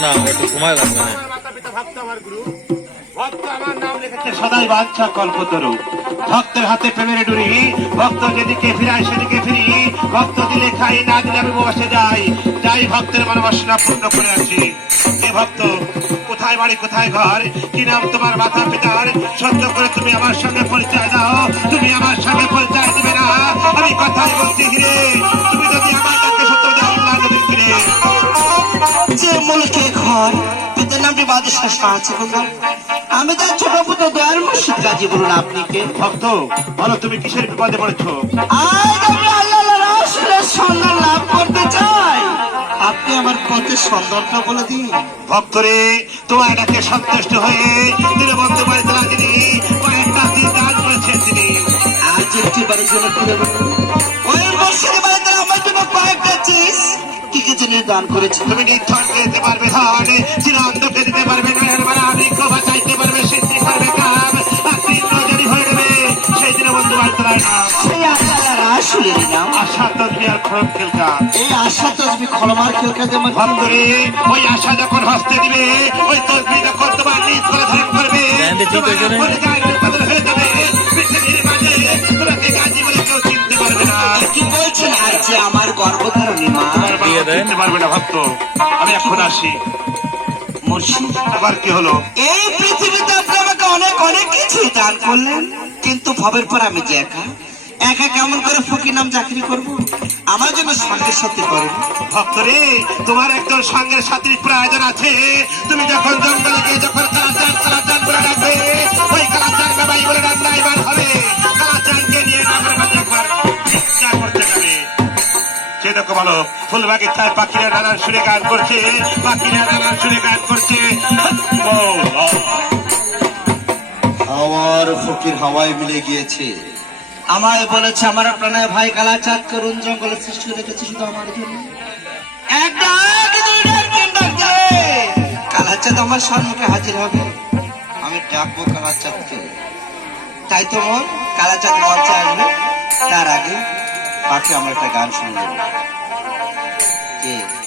সময় লাগবে না ভক্ত আমার নাম লিখেছে সদাই বাঞ্ছা কল্পতরু ভক্তের হাতে প্রেমের ডুরি, ভক্ত যেদিকে ফিরায় সেদিকে ফিরি, ভক্ত দিলে খাই, না দিলে আমি বসে যাই। যাই ভক্তের মনোবাসনা পূর্ণ করে আসি এ ভক্ত, কোথায় বাড়ি, কোথায় ঘর? কি নাম তোমার মাতা পিতার? সত্য করে তুমি আমার সঙ্গে পরিচয় দাও। তুমি আমার সঙ্গে পরিচয় দিবে না। আমি কথাই বলছি হিরে। তুমি যদি বাদশাহ শাহ আছে আমি তার ছোট পুত্র দয়াল মুর্শিদ গাজী বলুন আপনি কে ভক্ত বলো তুমি কিসের বিপদে পড়েছো? আজ আমি আল্লাহ রাসূলের সন্ধান লাভ করতে চাই। আপনি আমার পথের সন্ধানটা বলে দিন। ভক্তরে তোমার ডাকে সন্তুষ্ট হয়ে দীনবন্ধু বাড়িতে তিনি কয়েকটা দিন দান করেছেন তিনি। আজ একটি বাড়ির জন্য ফিরে ওই মুর্শিদ বাড়িতে আমার জন্য কয়েকটা চিজ। কি কি জিনিস দান করেছে তুমি নির্ধনকে দিতে পারবে চিরান্তকে নাম আশা তসবি আর খেলকা এই আশা তসবি খেলকা যেমন ওই আশা যখন হস্তে দিবে ওই তসবি যখন তোমার নিজ করে করবে কি বলছেন যে আমার গর্ভধারণী মা। চিনতে পারবে না ভক্ত আমি এখন আসি। মুর্শিদ আবার কি হলো? এই পৃথিবীতে আপনি আমাকে অনেক অনেক কিছুই দান করলেন। কিন্তু ভবের পর আমি যে একা একা কেমন করে ফকির নাম চাকরি করব? আমার জন্য সঙ্গের সাথে করেন ভক্তরে, তোমার একজন সঙ্গের সাথীর প্রয়োজন আছে। তুমি যখন জঙ্গলে গিয়ে যখন ওই কালাচান বাবাই বলে এবার হবে। কালাচানকে নিয়ে নগর মাঝে একবার ভিক্ষা করতে ভালো ফুল বাগিচায় পাখিরা নানান সুরে গান করছে, পাখিরা নানান সুরে গান করছে। হাওয়ার ফকির হাওয়ায় মিলে গিয়েছে। আমায় বলেছে আমার প্রাণের ভাই কালাচাঁদ করুন জঙ্গলে সৃষ্টি রেখেছে শুধু আমার জন্য। এক ডাক, দুই ডাক, তিন ডাক দে। কালাচাঁদ আমার সম্মুখে হাজির হবে। আমি ডাকবো কালাচাঁদকে। তাই তো মন কালাচাঁদ মঞ্চে আসবে। তার আগে পাখি আমার একটা গান শুনব। কে?